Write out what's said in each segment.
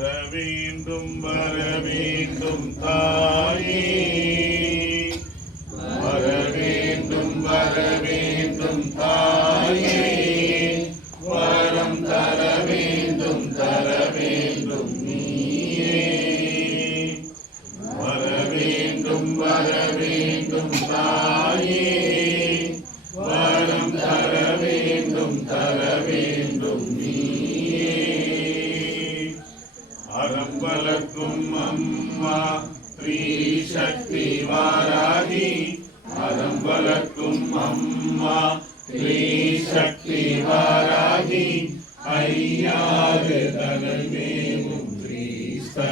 வரவேண்டும் வரவேண்டும் தாயே வரவேண்டும் வரவேண்டும் தாயே வரம் தர வேண்டும் நீயே வரவேண்டும் வரவேண்டும் தாயே வரம் தர வேண்டும் நீயே அறம் வளர்க்கும் அம்மா ஸ்ரீ சக்தி வாராகி அறம் வளர்க்கும் அம்மா ஸ்ரீ சக்தி வாராகி ஐயாறு தனமேவும் ஸ்ரீஸ்தலவாசினி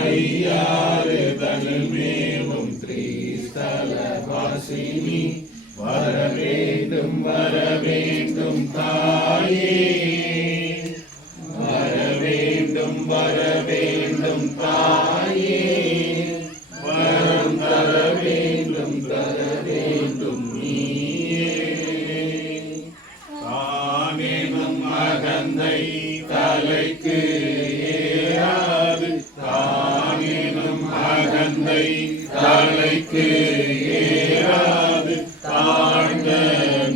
ஐயாறு தனமேவும் ஸ்ரீஸ்தலவாசினி வரவேண்டும் வரவேண்டும் தாயே வரவேண்டும் வரவேண்டும் தாயே வரம் தர வேண்டும் நீயே தானேனும் அகந்தை தலைக்கு ஏறாது தானேனும் அகந்தை தலைக்கு ஏறாது தாழ்ந்த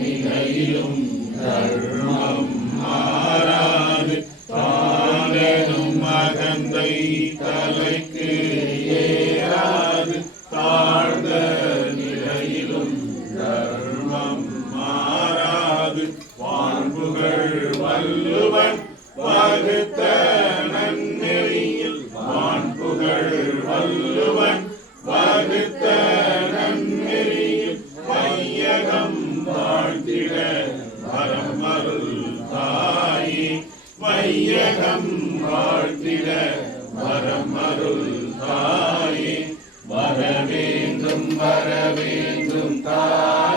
நிலையிலும் தர்மம் மாறாது தானேனும் அகந்தை தலைக்கு ஏறாது தாழ்ந்த நிலையிலும் தர்மம் மாறாது வான்புகள் வள்ளுவன் வகுத்த நன்னெறியில் வான்புகள் வள்ளுவன் வகுத்த நன்னெறியில் மையகம் வாழ்த்திட வரம் அருள் தாயே மையகம் வாழ்த்திட வரம் அருள் தாயே வரவேண்டும் வரவேண்டும் தாயே